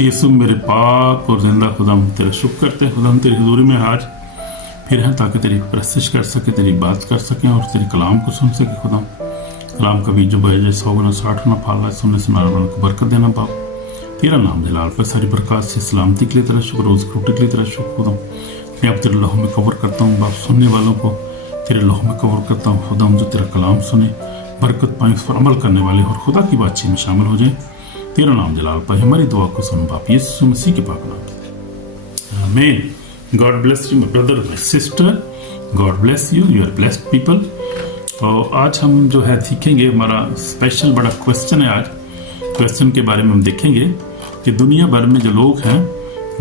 यीशु मेरे पाक और जिंदा खुदा, हम तेरा शुक्र करते हैं खुदा, हम तेरी हुजूरी में आज फिर हैं ताकि तेरी परस्तिश कर सके, तेरी बात कर सकें और तेरे कलाम को सुन सके खुदा। कलाम का बीज जो बोया जाए 100 गुना 60 गुना फल है, सुनने सुनाने वालों को बरकत देना बाप। तेरा नाम जलाल पर सारी बरकत से सलामती के लिए तेरा शुक्र, रोज़ रोटी के लिए तेरा शुक्र खुदा। मैं अब तेरे लहू में कवर करता हूँ बाप, सुनने वालों को तेरे लहू में कवर करता हूँ खुदा, जो तेरा कलाम सुने बरकत पाएँ, उस पर अमल करने वाले और खुदा की बातचीत में शामिल हो जाए। तेरा नाम जलाल पाए, हमारी दुआ को सुन बाप, यीशु मसीह के पाक नाम। आमीन। God bless you my brother my sister, God bless you, you are blessed people. और आज हम जो है सीखेंगे, हमारा स्पेशल बड़ा क्वेश्चन है आज। क्वेश्चन के बारे में हम देखेंगे कि दुनिया भर में जो लोग हैं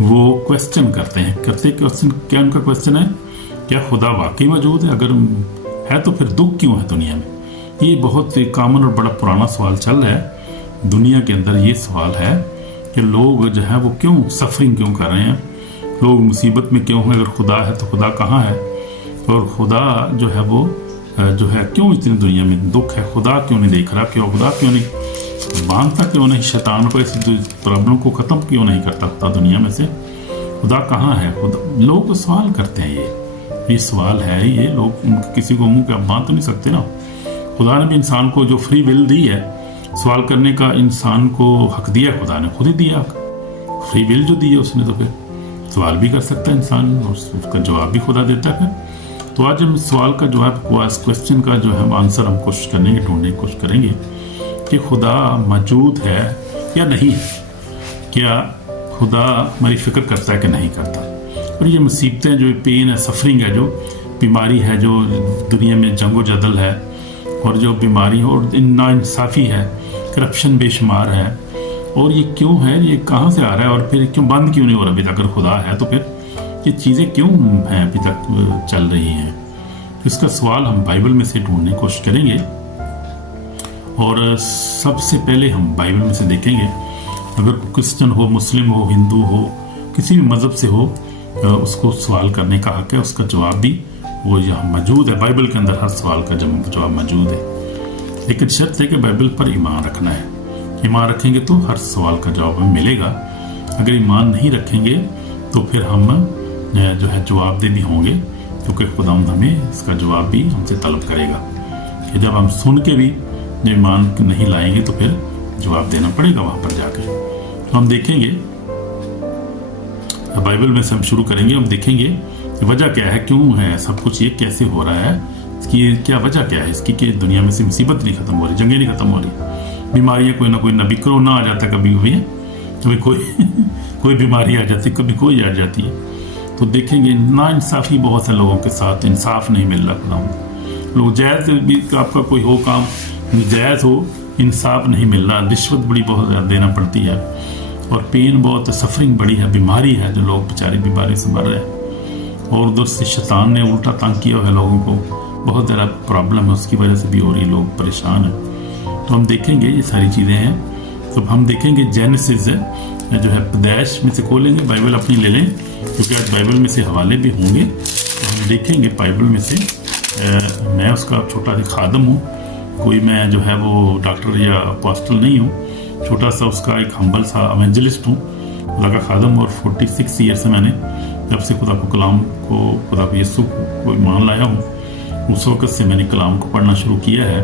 वो क्वेश्चन करते हैं। क्वेश्चन क्या उनका क्वेश्चन है? क्या खुदा वाकई मौजूद है? अगर है तो फिर दुख क्यों है दुनिया में? ये बहुत कॉमन और बड़ा पुराना सवाल चल रहा है दुनिया के अंदर। ये सवाल है कि लोग जो है वो क्यों सफरिंग क्यों कर रहे हैं, लोग मुसीबत में क्यों हैं? अगर खुदा है तो खुदा कहाँ है? और खुदा जो है वो जो है क्यों इतनी दुनिया में दुख है? खुदा क्यों नहीं देख रहा? क्यों खुदा क्यों नहीं बांधता? क्यों नहीं शैतान को इस प्रॉब्लम को ख़त्म क्यों नहीं करता खुदा दुनिया में से? खुदा कहाँ है? खुदा लोग सवाल करते हैं। ये सवाल है, ये लोग किसी को मुँह पे आप बांध तो नहीं सकते ना। खुदा ने भी इंसान को जो फ्री विल दी है सवाल करने का, इंसान को हक दिया, खुदा ने खुद ही दिया। फ्री विल जो दी है उसने, तो फिर सवाल भी कर सकता है इंसान और उसका जवाब भी खुदा देता है। तो आज हम सवाल का जवाब, क्वेश्चन का जो है आंसर हम कोशिश करेंगे, ढूंढने की कोशिश करेंगे कि खुदा मौजूद है या नहीं है। क्या खुदा हमारी फिक्र करता है कि नहीं करता? और ये मुसीबतें, जो पेन है, सफरिंग है, जो बीमारी है, जो दुनिया में जंगो जदल है और जो बीमारी और नाइंसाफ़ी है, करप्शन बेशुमार है, और ये क्यों है? ये कहाँ से आ रहा है? और फिर क्यों बंद क्यों नहीं हो रहा अभी तक? अगर खुदा है तो फिर ये चीज़ें क्यों हैं अभी तक चल रही हैं? इसका सवाल हम बाइबल में से ढूंढने की कोशिश करेंगे। और सबसे पहले हम बाइबल में से देखेंगे, अगर क्रिश्चियन हो, मुस्लिम हो, हिंदू हो, किसी भी मज़हब से हो, उसको सवाल करने का हक है, उसका जवाब भी वो यहाँ मौजूद है। बाइबल के अंदर हर सवाल का जवाब मौजूद है, लेकिन शर्त है कि बाइबल पर ईमान रखना है। ईमान रखेंगे तो हर सवाल का जवाब हमें मिलेगा। अगर ईमान नहीं रखेंगे तो फिर हम जो है जवाबदेह भी होंगे, क्योंकि खुदा हमें इसका जवाब भी हमसे तलब करेगा कि जब हम सुन के भी जो ईमान नहीं लाएंगे तो फिर जवाब देना पड़ेगा वहाँ पर जाकर। तो हम देखेंगे, बाइबल में से हम शुरू करेंगे। हम देखेंगे कि वजह क्या है, क्यों है सब कुछ, ये कैसे हो रहा है, इसकी क्या वजह क्या है इसकी कि दुनिया में से मुसीबत नहीं खत्म हो रही, जंगें नहीं खत्म हो रही, बीमारियाँ कोई ना कोई, नबी कोरोना आ जाता कभी कभी कोई बीमारी आ जाती, कभी कोई आ जाती है। तो देखेंगे नाइंसाफ़ी बहुत है लोगों के साथ, इंसाफ नहीं मिल रहा खुदा। लोग जायज़ भी आपका कोई हो काम, जायज़ हो, इंसाफ नहीं मिल रहा, रिश्वत बड़ी बहुत ज़्यादा देना पड़ती है, और पेन बहुत, सफरिंग बड़ी है, बीमारी है, जो लोग बेचारे बीमारी से मर रहे हैं। और उधर से शैतान ने उल्टा तंग किया है लोगों को, बहुत ज़्यादा प्रॉब्लम है, उसकी वजह से भी हो रही, लोग परेशान हैं। तो हम देखेंगे ये सारी चीज़ें हैं। तो हम देखेंगे जेनेसिस जो है पैदाइश में से खोलेंगे, बाइबल अपनी ले लें, क्योंकि आज बाइबल में से हवाले भी होंगे। तो हम देखेंगे बाइबल में से, मैं उसका छोटा सा खादम हूँ, कोई मैं जो है वो डॉक्टर या अपोस्टल नहीं हूँ, छोटा सा उसका एक हम्बल सा एवेंजलिस्ट हूँ, खुदा का खादम। और 46 ईयर से मैंने जब से खुदा को कलाम को, खुदा को यीशु को मान लाया हूँ, उस वक्त से मैंने कलाम को पढ़ना शुरू किया है।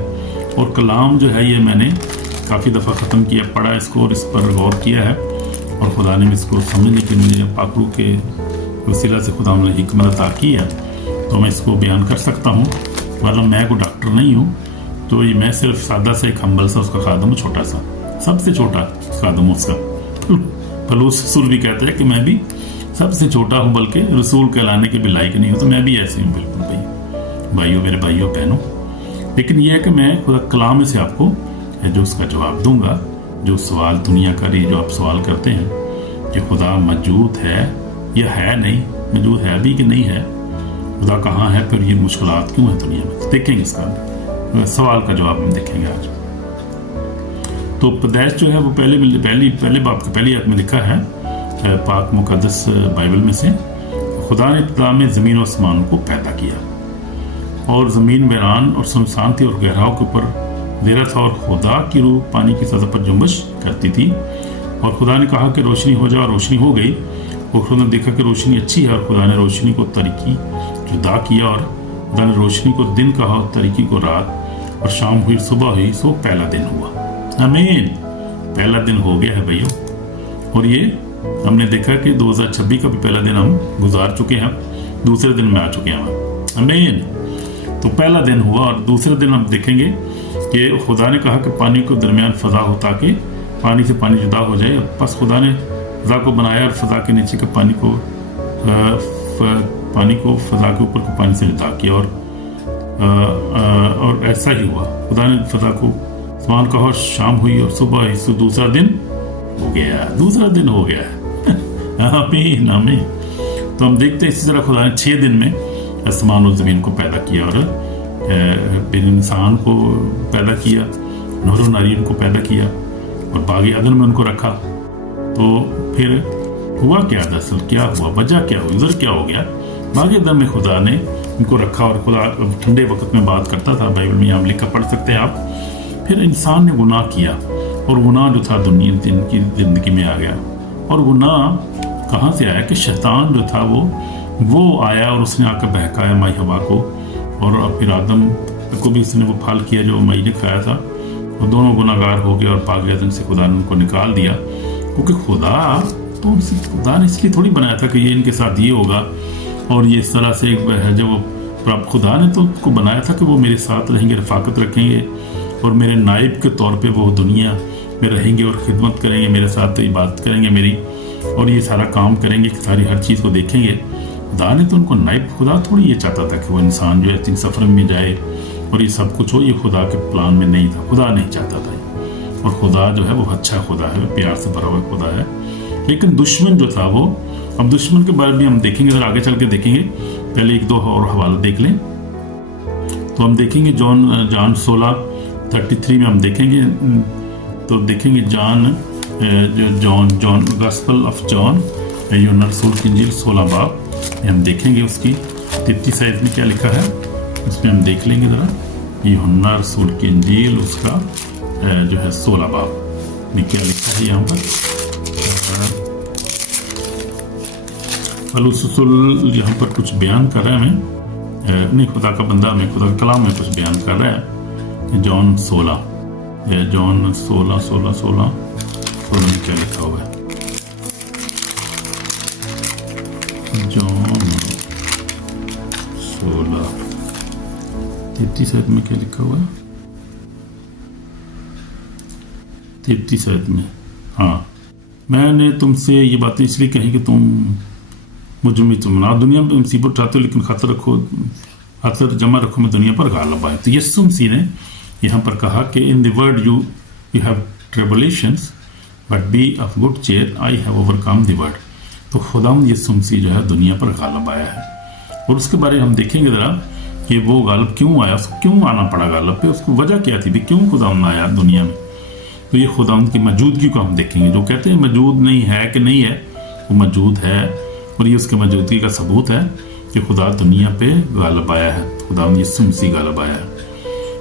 और कलाम जो है ये मैंने काफ़ी दफ़ा ख़त्म किया, पढ़ा इसको और इस पर गौर किया है, और खुदा ने इसको समझने के लिए पाकरू के वसीला से खुदा ने हिकमत अता की है, तो मैं इसको बयान कर सकता हूँ। मतलब मैं कोई डॉक्टर नहीं हूँ, तो ये मैं सिर्फ सादा सा एक हम्बल सा उसका खादम हूँ, छोटा सा, सबसे छोटा खादम उसका। फलूस रसूल भी कहते हैं कि मैं भी सबसे छोटा हूँ, बल्कि रसूल कहलाने के भी लायक नहीं हूँ। तो मैं भी ऐसे हूँ बिल्कुल भाइयों, मेरे भाइयों बहनों। लेकिन यह है कि मैं खुदा कलाम में से आपको जो उसका जवाब दूंगा, जो सवाल दुनिया का जो आप सवाल करते हैं कि खुदा मौजूद है या है नहीं, मौजूद है भी कि नहीं है, खुदा कहाँ है, फिर ये मुश्किलात क्यों है दुनिया में, देखेंगे इसका सवाल का जवाब हम देखेंगे आज। तो पैदाइश जो है वो पहले बाप के पहली आयत में लिखा है पाक मुकद्दस बाइबल में से, खुदा ने इब्तिदा में ज़मीन और आसमान को पैदा किया, और ज़मीन वीरान और सुनसान थी और गहराओं के ऊपर अंधेरा था, और खुदा की रूह पानी की सतह पर जुम्बश करती थी। اور خدا نے کہا کہ روشنی ہو جائے اور روشنی ہو گئی. اور خدا نے دیکھا کہ روشنی اچھی ہے اور خدا نے روشنی کو تاریکی جدا کیا اور خدا نے روشنی کو دن کہا اور تاریکی کو رات. اور شام ہوئی صبح ہوئی سو پہلا دن ہوا. آمین. پہلا دن ہو گیا ہے بھائیو. اور یہ ہم نے دیکھا کہ 2026 کا بھی پہلا دن ہم گزار چکے ہیں, دوسرے دن میں آ چکے ہیں. آمین. تو پہلا دن ہوا اور دوسرے دن ہم دیکھیں گے کہ خدا نے کہا کہ پانی کو درمیان فضا ہو تاکہ پانی سے پانی جدا ہو جائے. بس خدا نے فضا کو بنایا اور فضا کے نیچے کے پانی کو فضا کے اوپر کو پانی سے جدا کیا. اور ایسا ہی ہوا. خدا نے فضا کو آسمان کہا اور شام ہوئی اور صبح ہوئی سو دوسرا دن ہو گیا. دوسرا دن ہو گیا ہے. آمین آمین. تو ہم دیکھتے ہیں اسی طرح خدا نے 6 دن میں آسمان و زمین کو پیدا کیا اور پھر انسان کو پیدا کیا, نور و نارین کو پیدا کیا اور باغ عدن میں ان کو رکھا. تو پھر ہوا کیا دراصل, کیا ہوا, وجہ کیا ہوئی, ادھر کیا ہو گیا. باغ عدن میں خدا نے ان کو رکھا اور خدا ٹھنڈے وقت میں بات کرتا تھا. بائبل میں یہاں لکھا پڑھ سکتے ہیں آپ. پھر انسان نے گناہ کیا اور گناہ جو تھا دنیا کی زندگی میں آ گیا. اور گناہ کہاں سے آیا کہ شیطان جو تھا وہ آیا اور اس نے آ کر بہکایا مائی ہوا کو. اور پھر آدم کو بھی اس نے وہ پھل کیا جو مائی نے کھایا تھا. اور دونوں گناہ گار ہو گئے اور باغ عدن سے خدا نے ان کو نکال دیا. کیونکہ خدا نے اس لیے تھوڑی بنایا تھا کہ یہ ان کے ساتھ یہ ہوگا اور یہ اس طرح سے ہے جو خدا نے تو کو بنایا تھا کہ وہ میرے ساتھ رہیں گے, رفاقت رکھیں گے اور میرے نائب کے طور پہ وہ دنیا میں رہیں گے اور خدمت کریں گے, میرے ساتھ عبادت کریں گے میری, اور یہ سارا کام کریں گے, ساری ہر چیز کو دیکھیں گے. خدا نے تو ان کو نائب, خدا تھوڑی یہ چاہتا تھا کہ وہ انسان جو ہے سفر میں جائے اور یہ سب کچھ ہو. یہ خدا کے پلان میں نہیں تھا, خدا نہیں چاہتا تھا. اور خدا جو ہے وہ اچھا خدا ہے, پیار سے بھرا ہوا خدا ہے. لیکن دشمن جو تھا وہ, اب دشمن کے بارے میں ہم دیکھیں گے, اگر آگے چل کے دیکھیں گے. پہلے 1-2 اور حوالہ دیکھ لیں تو ہم دیکھیں گے جان 16:33 میں ہم دیکھیں گے. تو دیکھیں گے جان گاسپل آف جان, یوحنا رسول کی انجیل 16 باب میں ہم دیکھیں گے. اس کی 33 آیت میں کیا لکھا ہے اس میں ہم دیکھ لیں گے ذرا. یوحنا رسول کی انجیل اس کا جو ہے 16 باب میں کیا لکھا ہے یہاں پر. پولس رسول یہاں پر کچھ بیان کر رہا ہے ہمیں, نہیں خدا کا بندہ ہمیں خدا کا کلام میں کچھ بیان کر رہا ہے. جان 16 میں کیا لکھا ہوا ہے. جان 16:33 میں کیا لکھا ہوا ہے. 33 میں, ہاں, میں نے تم سے یہ باتیں اس لیے کہیں کہ تم مجھ میں تمنا دنیا میں مصیبت اٹھاتے ہو لیکن خاطر جمع رکھو میں دنیا پر غالب آئے. تو یسوع مسیح نے یہاں پر کہا کہ in the world you have tribulations but be of good cheer I have overcome the world. تو خداوند یسوع مسیح جو ہے دنیا پر غالب آیا ہے. اور اس کے بارے میں ہم دیکھیں گے ذرا کہ وہ غالب کیوں آیا, اس کو کیوں آنا پڑا غالب پہ, اس کو وجہ کیا تھی, کیوں خداوند آیا دنیا میں. تو یہ خداوند کی موجودگی کو ہم دیکھیں گے. جو کہتے ہیں موجود نہیں ہے کہ نہیں ہے, وہ موجود ہے اور یہ اس کے موجودگی کا ثبوت ہے کہ خدا دنیا پہ غالب آیا ہے, خداوند یسوع مسیح غالب آیا ہے.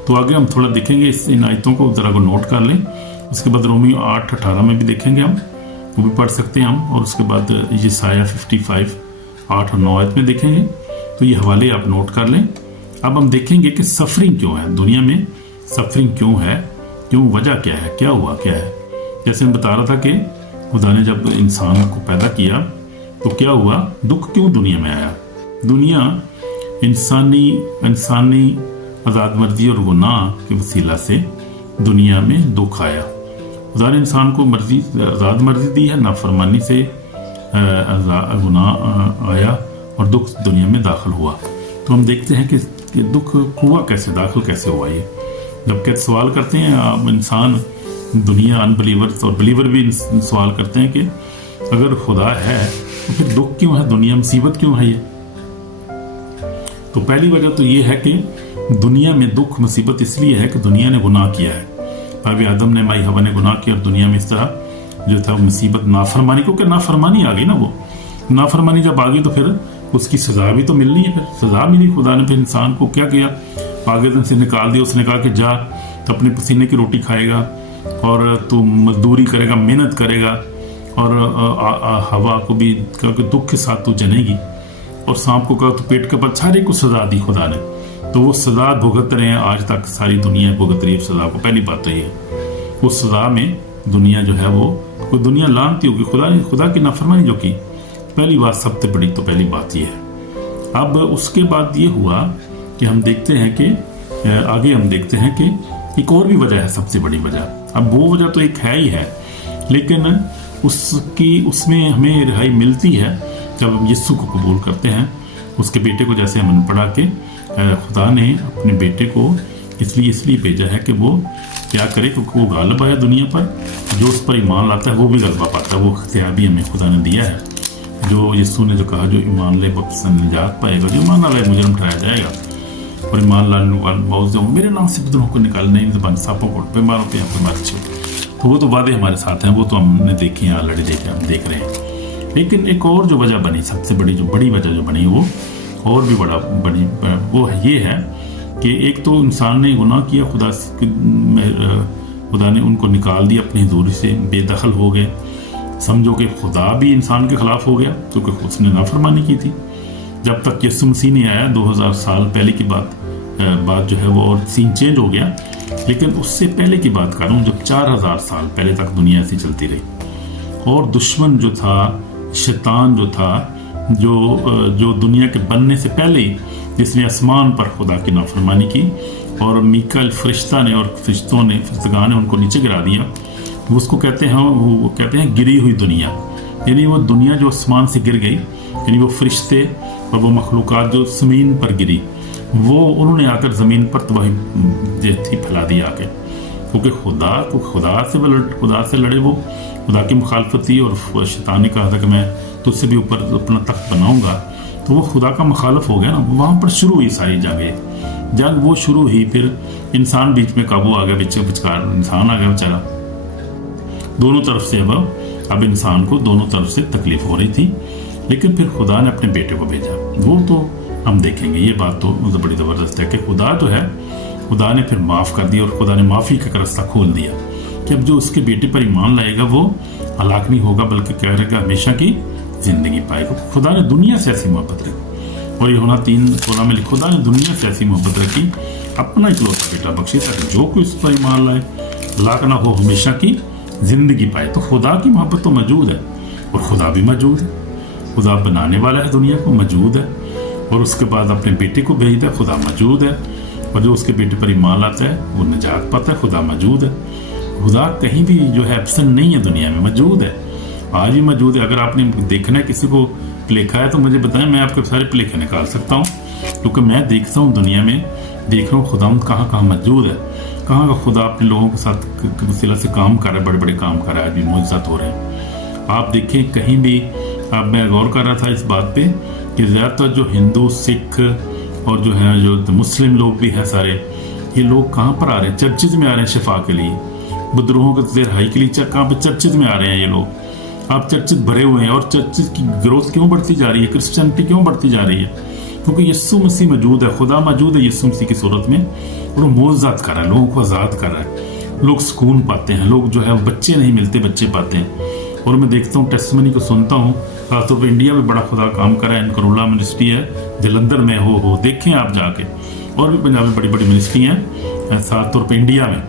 تو آگے ہم تھوڑا دیکھیں گے, ان آیتوں کو ذرا کو نوٹ کر لیں. اس کے بعد رومی 8:18 میں بھی دیکھیں گے, ہم وہ بھی پڑھ سکتے ہیں ہم. اور اس کے بعد یسایہ 55 8 اور 9 آیت میں دیکھیں گے. تو یہ حوالے آپ نوٹ کر لیں. اب ہم دیکھیں گے کہ سفرنگ کیوں ہے دنیا میں, سفرنگ کیوں ہے, کیوں, وجہ کیا ہے, کیا ہوا کیا ہے. جیسے میں بتا رہا تھا کہ خدا نے جب انسان کو پیدا کیا تو کیا ہوا, دکھ کیوں دنیا میں آیا. دنیا انسانی آزاد مرضی اور گناہ کے وسیلہ سے دنیا میں دکھ آیا. خدا نے انسان کو آزاد مرضی دی ہے, نافرمانی سے گناہ آیا اور دکھ دنیا میں داخل ہوا. تو ہم دیکھتے ہیں کہ دکھ ہوا کیسے, داخل کیسے ہوا. یہ جب کہ سوال کرتے ہیں آپ انسان, دنیا ان بلیورز اور بلیور بھی سوال کرتے ہیں کہ اگر خدا ہے تو پھر دکھ کیوں ہے دنیا, مصیبت کیوں ہے یہ. تو پہلی وجہ تو یہ ہے کہ دنیا میں دکھ مصیبت اس لیے ہے کہ دنیا نے گناہ کیا ہے. ابھی آدم نے مائی ہوا نے گناہ کیا اور دنیا میں اس طرح جو تھا مصیبت نافرمانی, کیونکہ نافرمانی آ گئی نا. وہ نافرمانی جب آ گئی تو پھر اس کی سزا بھی تو ملنی ہے. پھر سزا ملی. خدا نے پھر انسان کو کیا کیا, باغ عدن سے نکال دیا. اس نے کہا کہ جا تو اپنے پسینے کی روٹی کھائے گا اور تو مزدوری کرے گا, محنت کرے گا, اور ہوا کو بھی کہا کہ دکھ کے ساتھ تو جنے گی, اور سانپ کو کہا تو پیٹ کے پر, سارے کو سزا دی خدا نے. تو وہ سزا بھگت رہے ہیں آج تک, ساری دنیا بھگت رہی ہے سزا کو. پہلی بات تو یہ ہے, اس سزا میں دنیا جو ہے وہ کوئی دنیا لانتی ہوگی خدا کی نافرمانی جو کی. پہلی بات سب سے بڑی تو پہلی بات یہ ہے. اب اس کے بعد یہ ہوا کہ ہم دیکھتے ہیں کہ آگے ہم دیکھتے ہیں کہ ایک اور بھی وجہ ہے, سب سے بڑی وجہ. اب وہ وجہ تو ایک ہے ہی ہے, لیکن اس میں ہمیں رہائی ملتی ہے جب ہم یسوع کو قبول کرتے ہیں, اس کے بیٹے کو. جیسے ہم نے پڑھا کہ خدا نے اپنے بیٹے کو اس لیے بھیجا ہے کہ وہ کیا کرے, کیونکہ وہ غالب آیا دنیا پر, جو اس پر ایمان لاتا ہے وہ بھی غلبہ پاتا ہے. وہ اختیار بھی ہمیں خدا نے دیا ہے. جو یسوع نے جو کہا, جو ایمان لے بپتسم نجات پائے گا, جو ایمان نہ لائے مجرم ٹھہرایا جائے گا. اور ایمان لانے والے موت سے میرے نام سے بدنوں کو نکالنے, زبان سانپوں کو بیماروں پہ یہاں پہ مار چھو. تو وہ تو وعدے ہمارے ساتھ ہیں, وہ تو ہم نے دیکھے ہیں آلریڈی, دیکھے ہم دیکھ رہے ہیں. لیکن ایک اور جو وجہ بنی, سب سے بڑی وجہ جو بنی, وہ اور بھی بڑی وہ یہ ہے کہ ایک تو انسان نے گناہ کیا, خدا نے ان کو نکال دیا اپنی حضوری سے, بے دخل ہو گئے. سمجھو کہ خدا بھی انسان کے خلاف ہو گیا کیونکہ اس نے نافرمانی کی تھی. جب تک یسوع مسیح نہیں آیا 2000 سال پہلے کی بات جو ہے وہ, اور سین چینج ہو گیا. لیکن اس سے پہلے کی بات کر رہا ہوں, جب 4000 سال پہلے تک دنیا ایسی چلتی رہی, اور دشمن جو تھا, شیطان جو تھا, جو دنیا کے بننے سے پہلے جس نے آسمان پر خدا کی نافرمانی کی, اور میکائیل فرشتہ نے اور فرشتگان نے ان کو نیچے گرا دیا. وہ اس کو کہتے ہیں گری ہوئی دنیا. یعنی وہ دنیا جو آسمان سے گر گئی, یعنی وہ فرشتے اور وہ مخلوقات جو زمین پر گری, وہ انہوں نے آ کر زمین پر تباہی تھی پھیلا دی آ کے. کیونکہ خدا سے لڑے, وہ خدا کی مخالفت تھی, اور شیطان نے کہا تھا کہ میں تجھ سے بھی اوپر اپنا تخت بناؤں گا. تو وہ خدا کا مخالف ہو گیا نا, وہاں پر شروع ہوئی ساری جنگ وہ شروع ہوئی. پھر انسان بیچ میں قابو آ گیا, بچکار انسان آ گیا بیچارہ. دونوں طرف سے اب انسان کو دونوں طرف سے تکلیف ہو رہی تھی. لیکن پھر خدا نے اپنے بیٹے کو بھیجا. وہ تو ہم دیکھیں گے, یہ بات تو بڑی زبردست ہے کہ خدا جو ہے, خدا نے پھر معاف کر دیا, اور خدا نے معافی کا رستہ کھول دیا کہ اب جو اس کے بیٹے پر ایمان لائے گا وہ ہلاک نہیں ہوگا, بلکہ کیا رہے گا, ہمیشہ کی زندگی پائے گا. خدا نے دنیا سے ایسی محبت رکھی, اور یوحنا 3:16 میں خدا نے دنیا سے ایسی محبت رکھی, اپنا اکلوتا بیٹا بخشی تاکہ جو کوئی اس پر ایمان لائے ہلاک نہ ہو, ہمیشہ کی زندگی پائے. تو خدا کی محبت تو موجود ہے, اور خدا بھی موجود ہے. خدا بنانے والا ہے دنیا کو, موجود ہے, اور اس کے بعد اپنے بیٹے کو بھیجتا ہے, خدا موجود ہے. اور جو اس کے بیٹے پر ایمان لاتا ہے وہ نجات پاتا ہے, خدا موجود ہے. خدا کہیں بھی جو ہے ایبسنٹ نہیں ہے, دنیا میں موجود ہے, آج بھی موجود ہے. اگر آپ نے دیکھنا ہے کسی کو پلیکھا ہے تو مجھے بتائیں, میں آپ کے سارے پلیکھے نکال سکتا ہوں, کیونکہ میں دیکھتا ہوں دنیا میں, دیکھ رہا ہوں خدا کہاں موجود ہے, کہاں کا خدا اپنے لوگوں کے ساتھ وسیلہ سے کام کر رہا ہے, بڑے بڑے کام کر رہا ہے, آج بھی معجزات ہو رہے ہیں. آپ دیکھیں کہیں بھی, اب میں غور کر رہا تھا اس بات پہ کہ زیادہ تر جو ہندو, سکھ اور جو ہے جو مسلم لوگ بھی ہیں سارے, یہ لوگ کہاں پر آ رہے ہیں, چرچز میں آ رہے ہیں شفا کے لیے, بدروہوں کے رہائی کے لیے. کہاں پہ چرچز میں آ رہے ہیں یہ لوگ. آپ چرچز بھرے ہوئے ہیں, اور چرچز کی گروتھ کیوں بڑھتی جا رہی ہے, کرسچینٹی کیوں بڑھتی جا رہی ہے, کیونکہ یسوع مسیح موجود ہے, خدا موجود ہے یسوع مسیح کی صورت میں, اور وہ معجزات کر رہا ہے, لوگوں کو آزاد کر رہا ہے. لوگ سکون پاتے ہیں, لوگ جو ہے بچے نہیں ملتے, بچے پاتے ہیں. اور میں دیکھتا ہوں, ٹیسٹمنی کو سنتا ہوں, خاص طور پہ انڈیا میں بڑا خدا کام کر رہا ہے. انکرولہ منسٹری ہے جلندھر میں, ہو دیکھیں آپ جا کے. اور بھی پنجاب میں بڑی بڑی منسٹری ہیں, خاص طور پہ انڈیا میں.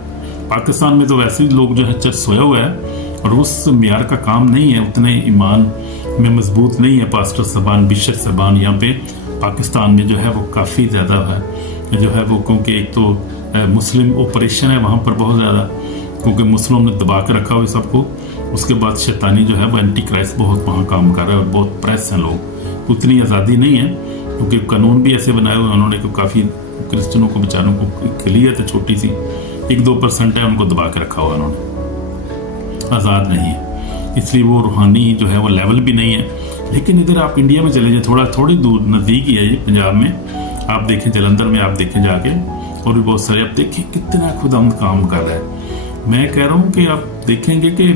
پاکستان میں تو ویسے ہی لوگ جو ہے چرچ سویا ہوا ہے, اور اس معیار کا کام نہیں ہے, اتنے ایمان میں مضبوط نہیں ہے. پاسٹر صاحبان, بشپ صاحبان یہاں پہ پاکستان میں جو ہے وہ کافی زیادہ ہے, جو ہے وہ کیونکہ ایک تو مسلم آپریشن ہے وہاں پر بہت زیادہ, کیونکہ مسلموں نے دبا کے رکھا ہوا سب کو. اس کے بعد شیطانی جو ہے وہ اینٹی کرائسٹ بہت وہاں کام کر رہا ہے, اور بہت پریس ہیں لوگ. اتنی آزادی نہیں ہے, کیونکہ قانون بھی ایسے بنائے ہوئے انہوں نے کہ کافی کرسچنوں کو بیچاروں کو اقلیت ہے چھوٹی سی, 1-2% ہے, ان کو دبا کے رکھا ہوا انہوں نے, آزاد نہیں ہے. اس لیے وہ روحانی جو ہے وہ لیول بھی نہیں ہے. لیکن ادھر آپ انڈیا میں چلے جائیں, تھوڑی دور نزدیک ہی ہے یہ پنجاب میں, آپ دیکھیں جلندھر میں, آپ دیکھیں جا کے, اور بھی بہت سارے, آپ دیکھیں کتنا خدا کام کر رہا ہے. میں کہہ رہا ہوں کہ آپ دیکھیں گے کہ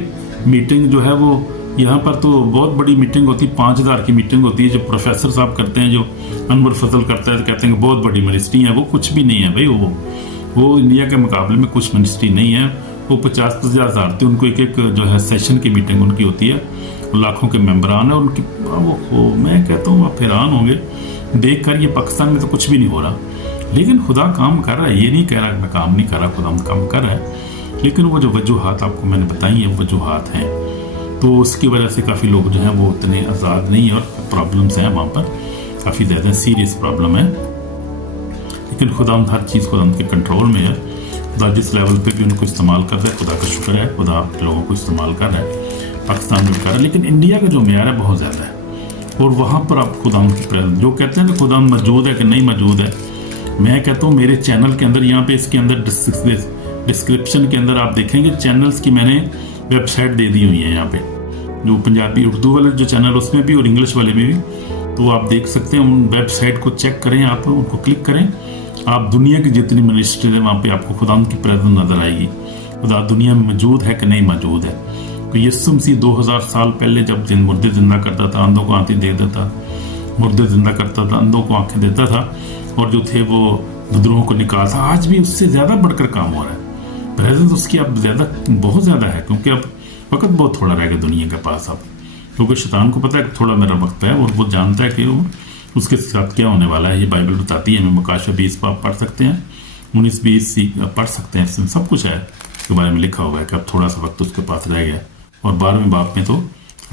میٹنگ جو ہے وہ یہاں پر تو بہت بڑی میٹنگ ہوتی ہے, 5000 کی میٹنگ ہوتی ہے, جو پروفیسر صاحب کرتے ہیں, جو انور فضل کرتا ہے, تو کہتے ہیں کہ بہت بڑی منسٹری ہے. وہ کچھ بھی نہیں ہے بھائی, وہ انڈیا کے مقابلے میں کچھ منسٹری نہیں ہے. वो 50-50 हज़ार थे, उनको एक एक जो है सेशन की मीटिंग उनकी होती है, लाखों के मेंबरान है उनकी। वो मैं कहता हूँ आप हैरान होंगे देख कर, ये पाकिस्तान में तो कुछ भी नहीं हो रहा, लेकिन खुदा काम कर रहा है। ये नहीं कह रहा मैं काम नहीं कर रहा, खुदा काम कर रहा है, लेकिन वो जो वजूहात आपको मैंने बताई है वजूहात हैं, तो उसकी वजह से काफ़ी लोग जो हैं वो उतने आज़ाद नहीं है, और प्रॉब्लम्स हैं वहाँ पर, काफ़ी ज़्यादा सीरियस प्रॉब्लम है। लेकिन खुदा हर चीज़ खुदा के कंट्रोल में है। खुदा जिस लेवल पे भी उनको इस्तेमाल कर रहा है, खुदा का शुक्र है, खुदा लोगों को इस्तेमाल कर रहा है, पाकिस्तान में कर रहा है। लेकिन इंडिया का जो मेयार है बहुत ज़्यादा है, और वहाँ पर आप खुदा की प्रेजेंस जो कहते हैं ना खुदा मौजूद है कि नहीं मौजूद है, मैं कहता हूँ मेरे चैनल के अंदर, यहाँ पे इसके अंदर डिस्क्रिप्शन के अंदर आप देखेंगे चैनल्स की मैंने वेबसाइट दे दी हुई है, यहाँ पे जो पंजाबी उर्दू वाले जो चैनल उसमें भी और इंग्लिश वाले में भी, तो आप देख सकते हैं। उन वेबसाइट को चेक करें, आप उनको क्लिक करें, आप दुनिया की जितनी मिनिस्ट्री है वहाँ पे आपको खुदा की प्रेजेंस नजर आएगी, खुदा दुनिया में मौजूद है कि नहीं मौजूद है। तो यीशु मसीह 2000 साल पहले जब मुर्दे जिंदा करता था, अंधों को आंखें दे देता, मुर्दे जिंदा करता था, अंधों को आंखें देता था, और जो थे वो बुजुर्गों को निकालता, आज भी उससे ज़्यादा बढ़कर काम हो रहा है। प्रेजेंस उसकी अब ज़्यादा बहुत ज़्यादा है, क्योंकि अब वक्त बहुत थोड़ा रह गया दुनिया के पास अब, क्योंकि शैतान को पता है कि थोड़ा मेरा वक्त है, और वो जानता है कि वो उसके साथ क्या होने वाला है। ये बाइबल बताती है, हमें मुकाशा 20 आप पढ़ सकते हैं, 19-20 पढ़ सकते हैं, इसमें सब कुछ है के बारे में लिखा हुआ है कि अब थोड़ा सा वक्त उसके पास रह गया। और 12वें बाप में तो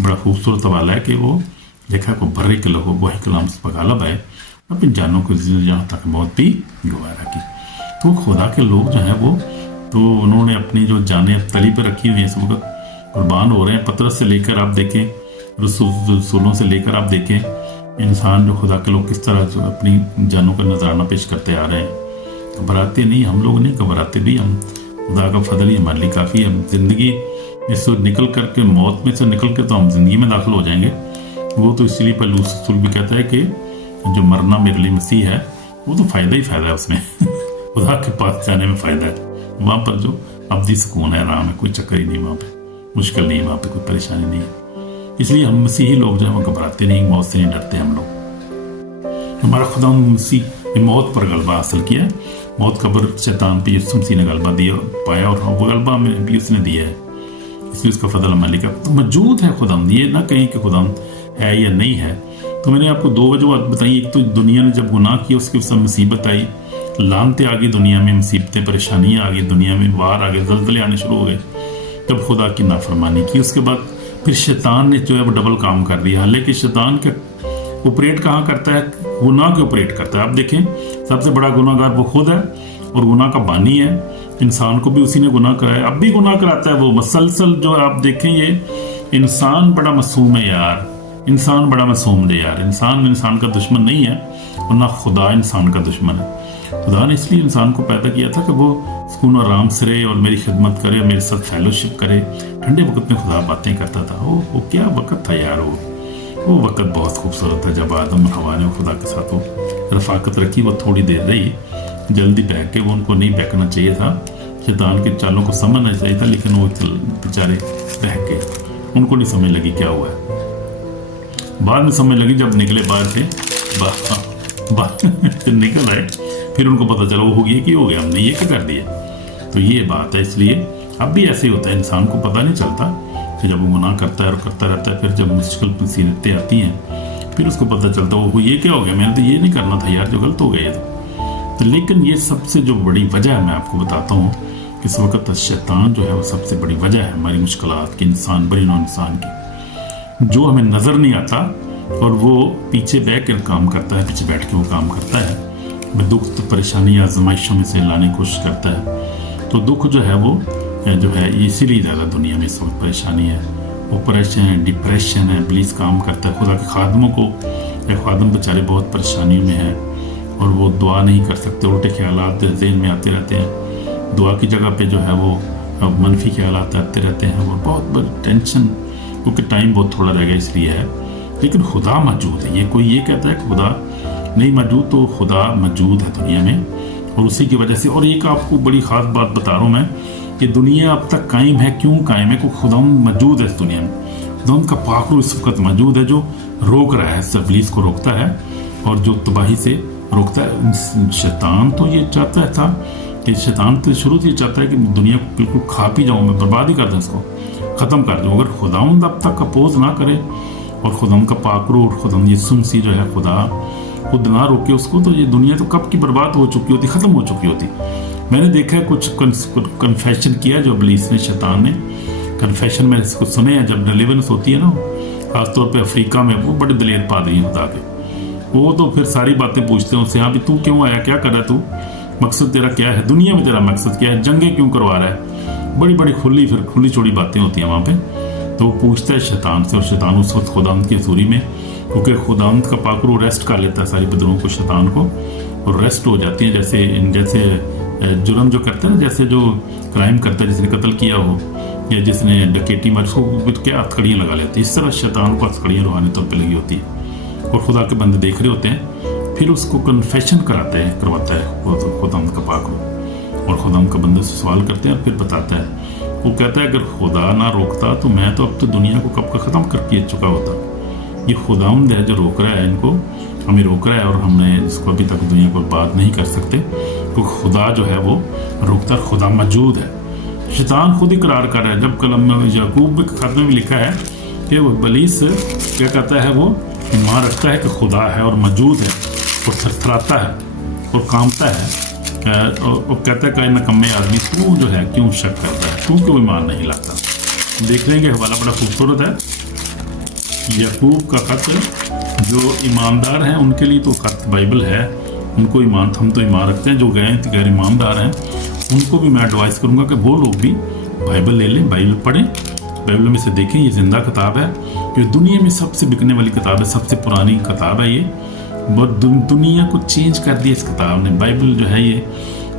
बड़ा खूबसूरत हवाला है कि वो लिखा को भर्रे के लोगों वही कलाम से पगालब है, अपनी जानों को जहाँ तक मौत भी गवारा की। तो खुदा के लोग जो हैं वो, तो उन्होंने अपनी जो जानें तली पर रखी हुई हैं, सब कुर्बान हो रहे हैं। पतरस से लेकर आप देखें, रसूलों से लेकर आप देखें, इंसान जो खुदा के लोग किस तरह जो अपनी जानों का नजराना पेश करते आ रहे हैं। घबराते नहीं, हम लोग नहीं घबराते भी, हम खुदा का फजल ही हमारे लिए काफ़ी है। हम जिंदगी इससे निकल करके, मौत में से निकल के तो हम जिंदगी में दाखिल हो जाएंगे। वो तो इसलिए पलूस रसूल भी कहता है कि जो मरना मेरे लिए मसीह है, वो तो फ़ायदा ही फ़ायदा है उसमें खुदा के पास जाने में फ़ायदा है। वहाँ पर जो अब्दी सुकून है, आराम है, कोई चक्कर ही नहीं, वहाँ पे मुश्किल नहीं है, वहाँ पे कोई परेशानी नहीं है। इसलिए हम मसीही लोग जो है वो घबराते नहीं, मौत से नहीं डरते हम लोग। हमारा खुदा मसीह ने मौत पर गलबा हासिल किया, मौत कब्र शैतान पे यीशु मसीह ने गलबा दिया पाया, और वो गलबा में भी उसने दिया है, इसलिए उसका फजल मालिक है। तो मौजूद है खुदा, ये ना कहीं कि खुदा है या नहीं है। तो मैंने आपको 2 वजह बताई, एक तो दुनिया ने जब गुनाह किया उसके सब मुसीबत आई, लानते आ गई दुनिया में, मुसीबतें परेशानियाँ आ गई दुनिया में, वार आ गए, जल्जले आने शुरू हो गए, तब खुदा की नाफरमानी की। उसके बाद फिर शैतान ने जो है वो डबल काम कर दिया। हालांकि शैतान के ऑपरेट कहाँ करता है, गुनाह के ऑपरेट करता है। आप देखें सबसे बड़ा गुनाहगार वो खुद है, और गुनाह का बानी है, इंसान को भी उसी ने गुनाह कराया, अब भी गुनाह कराता है वो मसलसल। जो आप देखें ये इंसान बड़ा मासूम है यार, इंसान बड़ा मासूम है यार, इंसान का दुश्मन नहीं है, और ना खुदा इंसान का दुश्मन है। खुदा ने इसलिए इंसान को पैदा किया था कि वो सुकून और आराम से रहे और मेरी खिदमत करे, मेरे साथ फेलोशिप करे। ठंडे वक्त में खुदा बातें करता था। वो क्या वक्त था यार, वो वक्त बहुत खूबसूरत था जब आदम और हवा ने खुदा के साथ वो रफाकत रखी। वो थोड़ी देर रही, जल्दी बहक के, वो उनको नहीं बहकना चाहिए था, शैतान के चालों को समझना चाहिए था, लेकिन वो बेचारे बहक के, उनको नहीं समझ लगी क्या हुआ है। बाद में समझ लगी जब निकले बाहर से, फिर निकल आए, फिर उनको पता चला वो हो गया कि हो गया, हमने ये क्या कर दिया। तो ये बात है, इसलिए अब भी ऐसे ही होता है, इंसान को पता नहीं चलता कि जब वो गुनाह करता है और करता रहता है, फिर जब मुश्किल मुसीबतें आती हैं फिर उसको पता चलता है वो ये क्या हो गया, मैंने तो ये नहीं करना था यार, जो गलत हो गया तो। लेकिन ये सबसे जो बड़ी वजह है मैं आपको बताता हूँ कि इस वक्त शैतान जो है वो सबसे बड़ी वजह है हमारी मुश्किलात की, इंसान बड़ी नो इंसान की, जो हमें नज़र नहीं आता, और वो पीछे बैठ कर काम करता है, पीछे बैठ के वो काम करता है, दुख परेशानी आजमाइशों में से लाने की कोशिश करता है। तो दुख जो है वो जो है इसीलिए ज़्यादा दुनिया में इस वक्त परेशानी है, ऑपरेशन है, डिप्रेशन है, पुलिस काम करता है। खुदा के खादमों को, खादम बेचारे बहुत परेशानियों में है, और वो दुआ नहीं कर सकते, उल्टे ख्यालात ज़हन में आते रहते हैं, दुआ की जगह पे जो है वो मनफी ख्यालात आते रहते हैं, वो बहुत बड़ी टेंशन, क्योंकि टाइम बहुत थोड़ा रह गया इसलिए है। लेकिन खुदा मौजूद है, ये कोई ये कहता है कि खुदा नहीं मौजूद, तो खुदा मौजूद है दुनिया में, और उसी की वजह से। और एक आपको बड़ी ख़ास बात बता रहा हूँ मैं कि दुनिया अब तक कायम है, क्यों कायम है, क्योंकि खुदा मौजूद है इस दुनिया में। खुदा का पाक रूह इस वक्त मौजूद है, जो रोक रहा है, इब्लीस को रोकता है, और जो तबाही से रोकता है। शैतान तो ये चाहता था کہ शैतान तो शुरू से ही चाहता है कि दुनिया को बिल्कुल खा पी जाऊँ, मैं बर्बाद ही कर दूँ, इसको ख़त्म कर दूँ। अगर खुदावंद अब तक अपोज ना करे और खुदावंद का पाकरू और खुदावंद यीशु मसीह जो है खुदा खुद ना रोके उसको, तो ये दुनिया तो कब की बर्बाद हो चुकी होती, ख़त्म हो चुकी होती। मैंने देखा है कुछ कन्फेशन किया जो इब्लीस ने, शैतान ने कन्फेशन मैंने इसको सुने हैं, जब डिलीवरेंस होती है ना, खासतौर पे अफ्रीका में, वो बड़े दलेर पादरी हैं खुदा के, वो तो फिर सारी बातें पूछते हैं उससे, हाँ भी तू क्यों आया, क्या कर रहा है तू, मकसद तेरा क्या है, दुनिया में तेरा मकसद क्या है, जंगें क्यों करवा रहा है, बड़ी बड़ी खुली चौड़ी बातें होती हैं वहाँ पे। तो वो पूछता है शैतान से, और शैतान उस वक्त खुदावंद की हज़ूरी में, क्योंकि खुदावंद का पाकरू रेस्ट कर लेता है सारी बदरों को, शैतान को, और रेस्ट हो जाती है। जैसे जुर्म जो करता है ना, जैसे जो क्राइम करता है, जिसने कत्ल किया हो या जिसने डकैती मारी, उसको क्या हथकड़ियाँ लगा लेती है, इस तरह शैतान को हथकड़ियाँ रूहानी तौर पर लगी होती है, और खुदा के बंदे देख रहे होते हैं, फिर उसको कन्फेशन करवाता है खुदावंद का पाकरू, और खुदावंद का बंदे से सवाल करते हैं और फिर बताता है, वो कहता है अगर खुदा ना रोकता तो मैं तो अब तो दुनिया को कब का ख़त्म करके चुका होता। ये खुदावंद है जो रोक रहा है इनको, हमें रोक रहा है, और हमने इसको अभी तक दुनिया को बर्बाद नहीं कर सकते, तो खुदा जो है वो रोकता, खुदा मौजूद है। शैतान खुद इकरार कर रहा है, जब कलम में याकूब के खत में भी लिखा है कि वो इब्लीस क्या कहता है, वो ईमान रखता है कि खुदा है और मौजूद है, और थरथराता है और कांपता है, और कहता है कि नकम्मे आदमी तू जो है क्यों शक करता है, तू क्यों ईमान नहीं लाता। देख लेंगे, हवाला बड़ा खूबसूरत है। याकूब का खत, जो ईमानदार हैं उनके लिए तो खत बाइबल है, उनको ईमान, हम तो ईमान रखते हैं, जो गैर ईमानदार हैं उनको भी मैं एडवाइस करूंगा कि वो लोग भी बाइबल ले लें, बाइबल पढ़ें, बाइबल में से देखें। ये जिंदा किताब है, जो दुनिया में सबसे बिकने वाली किताब है, सबसे पुरानी किताब है ये, बहुत दुनिया को चेंज कर दिया इस किताब ने। बाइबल जो है ये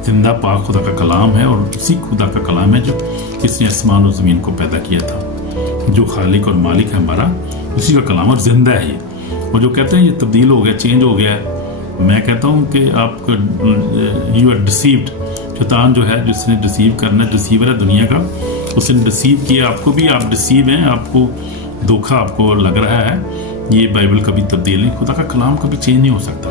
जिंदा पाक खुदा का कलाम है, और उसी खुदा का कलाम है जो जिसने आसमान और ज़मीन को पैदा किया था, जो खालिक और मालिक है हमारा, उसी का कलाम, और जिंदा है ये। और जो कहते हैं ये तब्दील हो गया, चेंज हो गया है, मैं कहता हूँ कि आपको यू आर डिसीव्ड। शैतान जो है, जिसने डिसीव करना, डिसीवर है दुनिया का, उसने डिसीव किया आपको भी, आप डिसीव हैं, आपको धोखा आपको लग रहा है। ये बाइबल कभी तब्दील नहीं, खुदा का कलाम कभी चेंज नहीं हो सकता।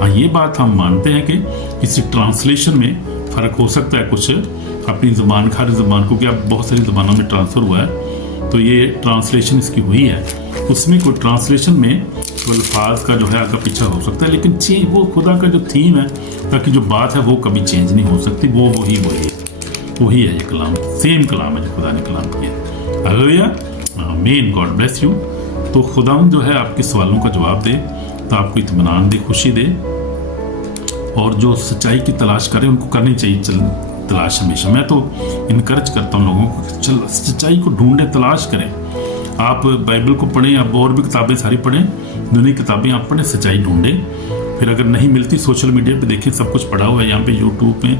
हाँ, ये बात हम मानते हैं कि किसी ट्रांसलेशन में फ़र्क हो सकता है कुछ, अपनी ज़बान हर ज़बान को, क्या बहुत सारी ज़बानों में ट्रांसफ़र हुआ है, तो ये ट्रांसलेशन इसकी हुई है, उसमें कोई ट्रांसलेशन में तो अल्फाज का जो है आगे पीछा हो सकता है, लेकिन चेंज वो खुदा का जो थीम है, ताकि जो बात है वो कभी चेंज नहीं हो सकती, वो वही है ये कलाम, सेम कलाम है जो खुदा ने कलाम किया। हालेलुया, आमीन, गॉड ब्लेस यू। तो खुदावंद जो है आपके सवालों का जवाब दे, तो आपको इत्मीनान दे, खुशी दे, और जो सच्चाई की तलाश करें उनको करनी चाहिए तलाश हमेशा। मैं तो इनकरेज करता हूँ लोगों को, चल सच्चाई को ढूंढें, तलाश करें। आप बाइबल को पढ़ें, आप और भी किताबें सारी पढ़ें, दुनिया की किताबें आप पढ़ें, सच्चाई ढूंढें। फिर अगर नहीं मिलती, सोशल मीडिया पे देखें, सब कुछ पड़ा हुआ है यहाँ पे, यूट्यूब पे,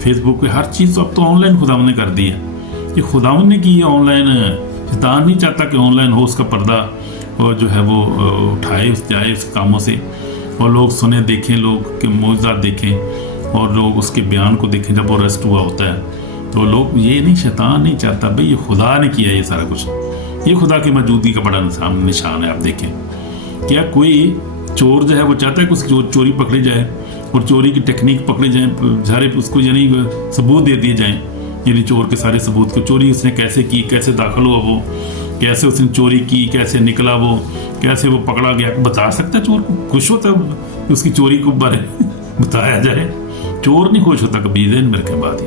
फेसबुक पे, हर चीज़ तो अब तो ऑनलाइन खुदावंद ने कर दी है। ये खुदावंद ने की है ऑनलाइन। शैतान नहीं चाहता कि ऑनलाइन हो, उसका पर्दा और जो है वो उठाए, उस जाए उस कामों से, और लोग सुने, देखें, लोग के मौजूदा देखें, और लोग उसके बयान को देखें जब वो अरेस्ट हुआ होता है। तो लोग, ये नहीं, शैतान नहीं चाहता भाई, ये खुदा ने किया ये सारा कुछ, ये खुदा की मौजूदगी का बड़ा निशान है। आप देखें, क्या कोई चोर जो है वो चाहता है कि उसकी चोरी पकड़ी जाए और चोरी की टेक्निक पकड़ी जाए, सारे उसको यानी सबूत दे दिए जाएं, यानी चोर के सारे सबूत को, चोरी उसने कैसे की, कैसे दाखिल हुआ वो, कैसे उसने चोरी की, कैसे निकला वो, कैसे वो पकड़ा गया, बता सकता है चोर को? खुश होता है कि उसकी चोरी को बारे बताया जाए? चोर नहीं खुश होता कभी, दिन मेरे के बाद ही।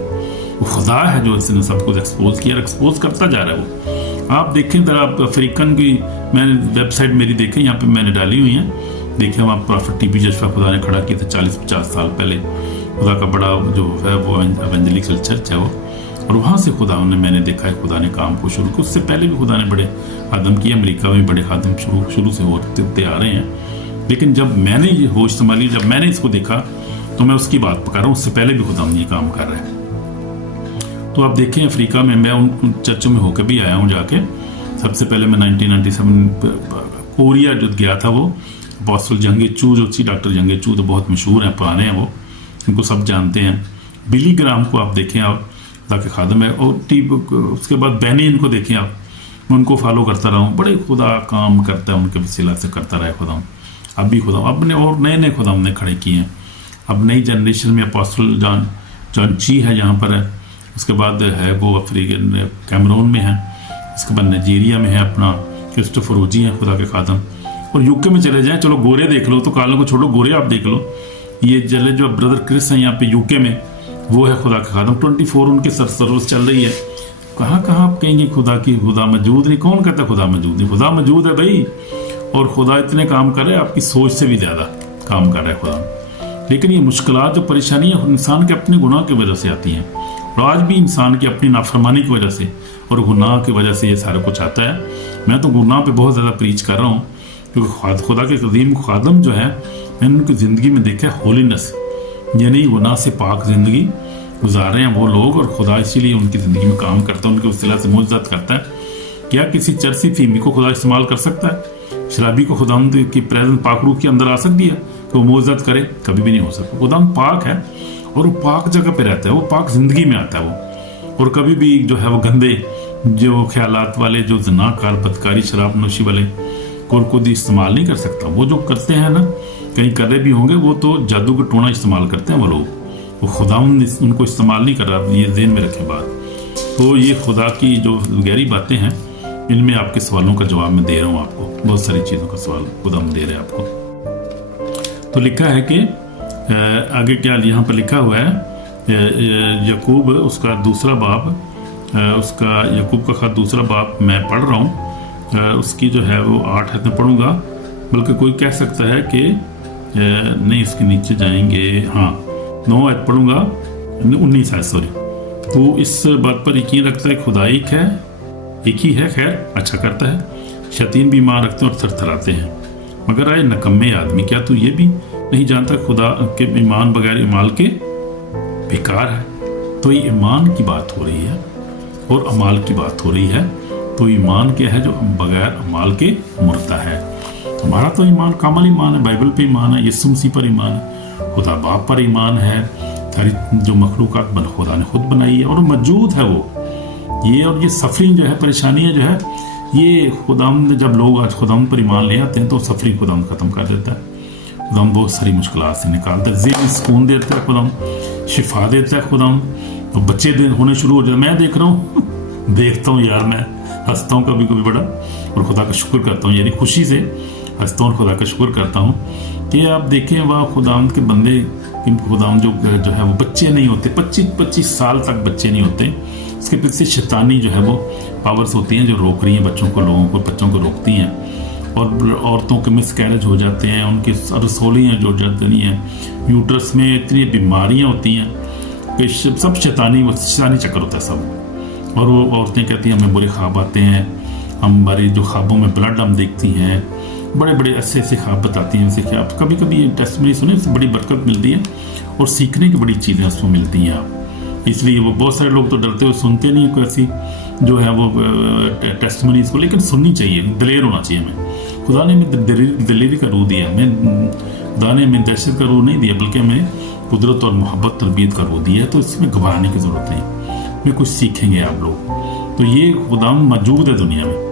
वो खुदा है जो इसने सब कुछ एक्सपोज किया, एक्सपोज करता जा रहा है वो। आप देखें जरा, आप अफ्रीकन की मैंने वेबसाइट मेरी देखें, यहाँ पे मैंने डाली हुई है, देखें वहाँ प्रॉफिट टीबी जशफा खुदा ने खड़ा किया था 40-50 साल पहले। खुदा का बड़ा जो है वो एवेंजलिकल चर्च है वो, और वहाँ से खुदा ने, मैंने देखा है खुदा ने काम को शुरू, उससे पहले भी खुदा ने बड़े खादम किए, अमेरिका में बड़े खादम शुरू से होते आ रहे हैं। लेकिन जब मैंने ये होश संभाली, जब मैंने इसको देखा, तो मैं उसकी बात पका रहा हूँ, उससे पहले भी खुदा ये काम कर रहे हैं। तो आप देखें, अफ्रीका में मैं उन चर्चों में होकर भी आया हूँ जाके। सबसे पहले मैं 1997 कोरिया जो गया था, वो अपोस्टल जंगे चू जो थी, डॉक्टर जंगे चू तो बहुत मशहूर हैं, पुराने हैं वो, इनको सब जानते हैं। बिली ग्राम को आप देखें, आप खुदा के खादम है, और उसके बाद बैनी, इनको देखें आप, मैं उनको फॉलो करता रहा हूँ, बड़े खुदा काम करता है, उनके वसीला से करता रहा खुदा। अब भी खुदा, अब ने और नए नए खुदा हमने खड़े किए हैं। अब नई जनरेशन में अपोस्टल जॉन चौंची है यहाँ पर है, उसके बाद है वो अफ्रीकन कैमरून में है, इसके बाद नाइजीरिया में है अपना क्रिस्टोफर ओजी है खुदा के खादम, और यूके में चले जाएं, चलो गोरे देख लो, तो कालों को छोड़ो, गोरे आप देख लो, ये चले जो ब्रदर क्रिस हैं यहाँ पे यूके में, वो है खुदा के खादम, 24 उनके सर्विस चल रही है। कहाँ कहाँ आप कहेंगे खुदा की खुदा मौजूद नहीं? कौन कहता खुदा मौजूद नहीं? खुदा मौजूद है भाई, और खुदा इतने काम कर रहे हैं, आपकी सोच से भी ज़्यादा काम कर रहा है खुदा। लेकिन ये मुश्किलात जो परेशानी है इंसान के अपने गुनाह की वजह से आती हैं, और आज भी इंसान की अपनी नाफरमानी की वजह से और गुनाह की वजह से ये सारा कुछ आता है। मैं तो गुनाह पे बहुत ज़्यादा प्रीच कर रहा हूँ, क्योंकि खुदा के कदीम खादम जो है, मैंने उनकी ज़िंदगी में देखा है होलीनेस, यानी गुनाह से पाक ज़िंदगी गुजार रहे हैं वो लोग, और खुदा इसीलिए उनकी ज़िंदगी में काम करता है, उनके वसीला से मुआज़त करता है। क्या किसी चरसी फीमी को खुदा इस्तेमाल कर सकता है? शराबी को खुदा की प्रेजेंस पाक रूह के अंदर आ सकती है कि वो मुआज़त करे? कभी भी नहीं हो सकता। खुदा पाक है और वो पाक जगह पे रहता है, वो पाक ज़िंदगी में आता है वो, और कभी भी जो है वो गंदे जो ख्यालात वाले, जो ज़नाकार, बदकारी, शराब नोशी वाले को खुद इस्तेमाल नहीं कर सकता। वो जो करते हैं ना, कहीं कर रहे भी होंगे, वो तो जादू का टोना इस्तेमाल करते हैं वो लोग, वो खुदा उनको इस्तेमाल नहीं कर रहा। ये ज़हन में रखें बात। तो ये खुदा की जो गहरी बातें हैं, इनमें आपके सवालों का जवाब मैं दे रहा हूँ आपको, बहुत सारी चीज़ों का सवाल खुदा हम दे रहे हैं आपको। तो लिखा है कि आगे क्या यहाँ पर लिखा हुआ है, यकूब उसका दूसरा बाब, उसका यकूब का खत दूसरा बाब मैं पढ़ रहा हूँ, उसकी जो है वो 8 आयत में पढ़ूंगा, बल्कि कोई कह सकता है कि नहीं, इसके नीचे जाएंगे, हाँ 9 आयत पढ़ूंगा, 19 आयत सॉरी। तो इस बात पर यकीन रखता है खुदा एक ही है, खैर अच्छा करता है, शैतान भी ईमान रखते हैं और थरथराते हैं। मगर आए नकम्मे आदमी, क्या तू ये भी नहीं जानता खुदा के ईमान बगैर अमाल के बेकार है? तो ये ईमान की बात हो रही है और अमाल की बात हो रही है। तो ईमान क्या है? जो बगैर अमाल के मुर्दा है। हमारा तो ईमान कामल ईमान है, बाइबल पे ईमान है, यीशु मसीह पर ईमान है, खुदा बाप पर ईमान है, सारी जो मखलूकात खुदा ने खुद बनाई है और मौजूद है वो। ये और ये सफरिंग जो है, परेशानियां जो है, ये खुदाम जब लोग आज खुदाम पर ईमान ले आते हैं तो सफरिंग खुदाम खत्म कर देता है। खुदाम बहुत सारी मुश्किलात से निकालता है, ज़हनी सुकून देता है खुदाम, शिफा देता है खुदाम, तो बच्चे होने शुरू हो जाते। मैं देख रहा हूँ देखता हूँ यार, मैं हंसता हूँ कभी कभी बड़ा, और खुदा का शुक्र करता हूँ, यानी खुशी से हंसता हूँ और खुदा का शुक्र करता हूँ कि आप देखें वह खुदाम के बंदे, खुदाम जो है वो बच्चे नहीं होते, 25 साल तक बच्चे नहीं होते। इसके पीछे शैतानी जो है वो पावर्स होती हैं जो रोक रही हैं बच्चों को रोकती हैं, और औरतों के मिसकैरेज हो जाते हैं, उनकी रसोलियाँ जो जाती हैं, यूट्रस में इतनी बीमारियाँ होती हैं कि सब शैतानी चक्कर होता है सब। और वो औरतें कहती हैं हमें बुरे ख्वाब आते हैं, हमारे जो ख्वाबों में ब्लड हम देखती हैं, बड़े बड़े ऐसे ख्वाब बताती हैं, जैसे कि आप कभी कभी टेस्टमनी सुने, उससे बड़ी बरकत मिलती है और सीखने की बड़ी चीज़ें उसमें मिलती हैं आप। इसलिए वो बहुत सारे लोग तो डरते हुए सुनते नहीं कोई ऐसी जो है वो टेस्टमनीज को, लेकिन सुननी चाहिए, दलेर होना चाहिए हमें। खुदा ने हमें दिलेरी का रूह दिया, खुदा ने हमें दहशत का रूह नहीं दिया, बल्कि हमें कुदरत और मोहब्बत तरबियत का रूह दिया है। तो इसमें घबराने की ज़रूरत नहीं, में कुछ सीखेंगे आप लोग। तो ये खुदा मौजूद है दुनिया में।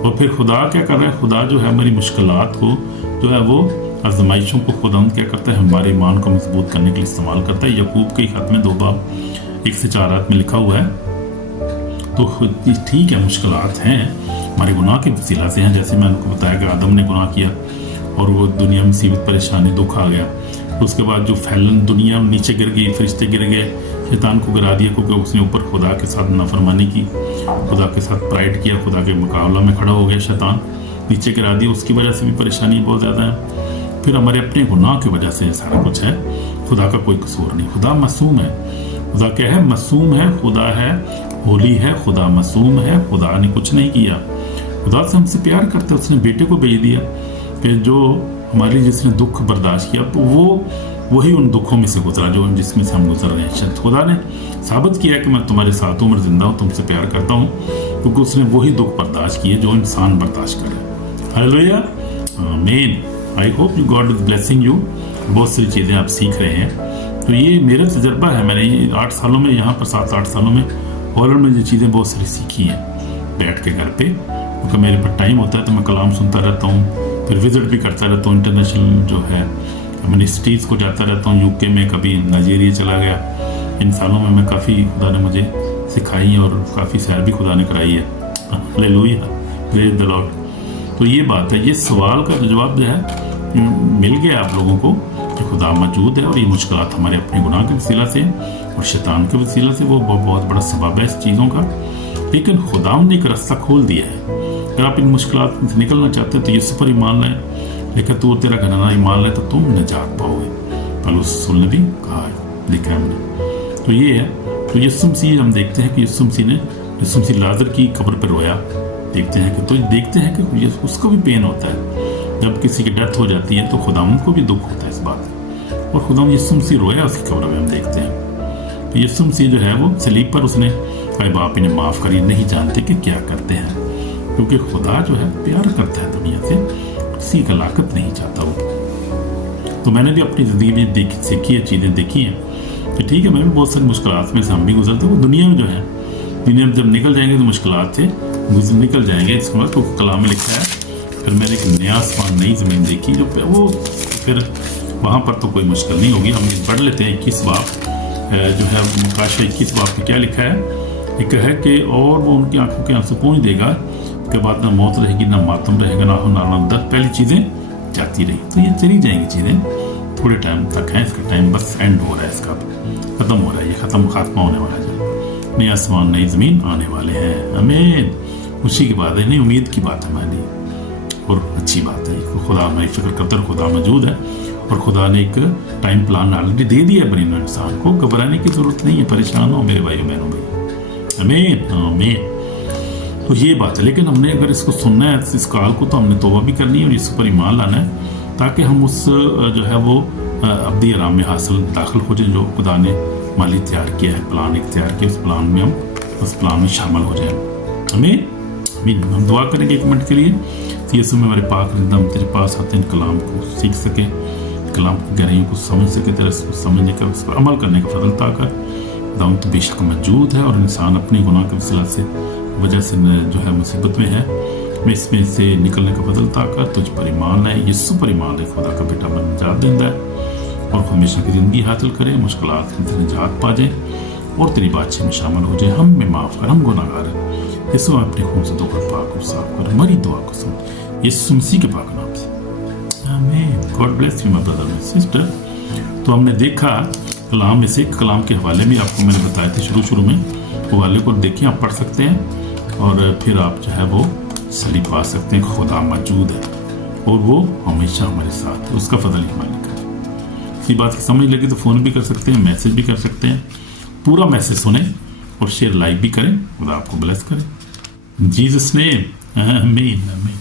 और फिर खुदा क्या कर रहा है? खुदा जो है हमारी मुश्किलात को जो है वो आजमाइशों को खुदा क्या करता है? हमारे ईमान को मजबूत करने के लिए इस्तेमाल करता है। यकूब के खत में 2 बाब 1 से 4 आयत में लिखा हुआ है। तो ठीक है, मुश्किलात हैं हमारे गुनाह के वसीला से हैं, जैसे मैंने आपको बताया कि आदम ने गुनाह किया और वो दुनिया में मुसीबत, परेशानी, दुख आ गया। तो उसके बाद जो फैलन दुनिया नीचे गिर गई, फरिश्ते गिर गए, शैतान को गिरा दिया क्योंकि उसने ऊपर खुदा के साथ नाफरमानी की, खुदा के साथ प्राइड किया, खुदा के मुकाबला में खड़ा हो गया, शैतान नीचे गिरा दिया। उसकी वजह से भी परेशानी बहुत ज़्यादा है। फिर हमारे अपने गुनाह की वजह से सारा कुछ है, खुदा का कोई कसूर नहीं। खुदा मासूम है। खुदा क्या है? मासूम है। खुदा है होली है, खुदा मासूम है, खुदा ने कुछ नहीं किया। खुदा से हमसे प्यार करता है, उसने बेटे को भेज दिया कि जो हमारे जिसने दुख बर्दाश्त किया, तो वो वही उन दुखों में से गुजरा जो जिसमें से हम गुजर रहे हैं। खुदा ने साबित किया कि मैं तुम्हारे साथ उम्र जिंदा हूँ, तुमसे प्यार करता हूँ, क्योंकि उसने वही दुख बर्दाश्त किए जो इंसान बर्दाश्त करे। हालेलुया, आमीन। I hope you God is blessing you. बहुत सारी चीज़ें आप सीख रहे हैं। तो ये मेरा तजर्बा है, मैंने 8 सालों में यहाँ पर 7-8 सालों में हॉलैंड में ये चीज़ें बहुत सारी सीखी हैं बैठ के घर पे, क्योंकि मेरे पास टाइम होता है तो मैं कलाम सुनता रहता हूँ, फिर विजिट भी करता रहता हूँ, इंटरनेशनल जो है मिनिस्ट्रीज़ को जाता रहता हूँ। यूके में कभी नाइजीरिया चला गया, ان سالوں میں کافی خدا نے مجھے سکھائی اور کافی سیر بھی خدا نے کرائی ہے. ہلیلویا، پریز دی لارڈ. تو یہ بات ہے، یہ سوال کا جواب جو ہے مل گیا آپ لوگوں کو کہ خدا موجود ہے، اور یہ مشکلات ہمارے اپنے گناہ کے وسیلہ سے اور شیطان کے وسیلہ سے وہ بہت بڑا سبب ہے اس چیزوں کا. لیکن خدا نے ایک راستہ کھول دیا ہے. اگر آپ ان مشکلات سے نکلنا چاہتے ہیں تو یسوع پر ایمان لائیں، لیکن تو تیرا گھرانہ ایمان لائے تو تم نجات پاؤ گے. پولس رسول نے بھی کہا ہے، لکھا ہے ہم نے. تو یہ ہے. تو یسوع مسیح ہم دیکھتے ہیں کہ یسوع مسیح لازر کی قبر پر رویا. دیکھتے ہیں کہ اس کو بھی پین ہوتا ہے جب کسی کی ڈیتھ ہو جاتی ہے، تو خداوند کو بھی دکھ ہوتا ہے اس بات. اور خداوند یسوع مسیح رویا اس کی قبر میں، ہم دیکھتے ہیں. تو یسوع مسیح جو ہے وہ صلیب پر اس نے اے باپ انہیں معاف کری، نہیں جانتے کہ کیا کرتے ہیں. کیونکہ خدا جو ہے پیار کرتا ہے دنیا سے، کسی کا ہلاکت نہیں چاہتا وہ. تو میں نے بھی اپنی زندگی میں سیکھی ہے، چیزیں دیکھی ہیں کہ ٹھیک ہے، میں بھی بہت ساری مشکلات میں سے ہم بھی گزرتے ہیں. وہ دنیا میں جو ہے، دنیا میں جب نکل جائیں گے تو مشکلات سے نکل جائیں گے. اس کے بعد تو کلام میں لکھا ہے پھر میں نے ایک نیا آسمان نئی زمین دیکھی، جو وہ پھر وہاں پر تو کوئی مشکل نہیں ہوگی. ہم پڑھ لیتے ہیں 21 باب جو ہے مکاشفہ 21 باب میں کیا لکھا ہے. لکھا ہے کہ اور وہ ان کی آنکھوں کے آنسو پونچھ دے گا، اس کے بعد نہ موت رہے گی، نہ ماتم رہے گا، نہ درد. پہلی چیزیں جاتی رہی. تو یہ چلی جائیں گی چیزیں، تھوڑے ٹائم تک ہیں. اس کا ٹائم بس اینڈ ہو رہا ہے، اس کا ختم ہو رہا ہے. یہ خاتمہ ہونے والا ہے. نئے آسمان نئی زمین آنے والے ہیں. آمین. خوشی کی بات ہے، نہیں امید کی بات ہے ہماری، اور اچھی بات ہے. خدا ہماری فکر کرتا ہے، خدا موجود ہے، اور خدا نے ایک ٹائم پلان آلریڈی دے دیا ہے بنی نوع انسان کو. گھبرانے کی ضرورت نہیں ہے. پریشان ہو میرے بھائیو بہنوں بھائی. آمین آمین. تو یہ بات ہے. لیکن ہم نے اگر اس کو سننا ہے، اس کال کو، تو ہم نے توبہ بھی کرنی ہے اور اس پر ایمان لانا ہے، تاکہ ہم اس جو ہے وہ ابدی آرام میں داخل ہو جائیں جو خدا نے مالی تیار کیا ہے، پلان اختیار کیا. اس پلان میں ہم اس پلان میں شامل ہو جائیں. ہمیں ہم دعا کریں گے 1 منٹ کے لیے. یسوع میں ہمارے پاک رضا ہم تیرے پاس آتے ہیں، کلام کو سیکھ سکیں، کلام کی گہرائیوں کو سمجھ سکے، تیرے سمجھنے کا، اس پر عمل کرنے کا فضل عطا کر. خداوند تو بے شک موجود ہے، اور انسان اپنے گناہ کے وجہ سے جو ہے مصیبت میں ہے. اس میں سے نکلنے کا فضل عطا کر. تجھ پر ایمان لائے، یسوع پر ایمان لائے. خدا کا بیٹا بن نجات دیندا ہے، اور ہمیشہ کی زندگی حاصل کرے، مشکلات میں نجات پا جائے، اور تیری بادشاہی میں شامل ہو جائے. ہم میں معاف کر، ہم گناہ گار ہیں. یسوع اپنے خون سے دھو کر پاک اور صاف کر. ہماری دعا کو سن یسوع مسیح کے پاک نام سے، آمین. God bless you my brother and sister. تو ہم نے دیکھا کلام میں سے، کلام کے حوالے میں آپ کو میں نے بتایا تھے شروع میں. حوالے کو دیکھیں، آپ پڑھ سکتے ہیں، اور پھر آپ جو ہے وہ صلیب پا سکتے ہیں. خدا موجود ہے، اور وہ ہمیشہ ہمارے ساتھ ہے. اس کا فضل ہی ہمارے لیے کرے. اسی بات کی سمجھ لگے تو فون بھی کر سکتے ہیں، میسج بھی کر سکتے ہیں. پورا میسج سنیں اور شیئر لائک بھی کریں. خدا آپ کو بلیس کرے. جیسس نیم، آمین آمین.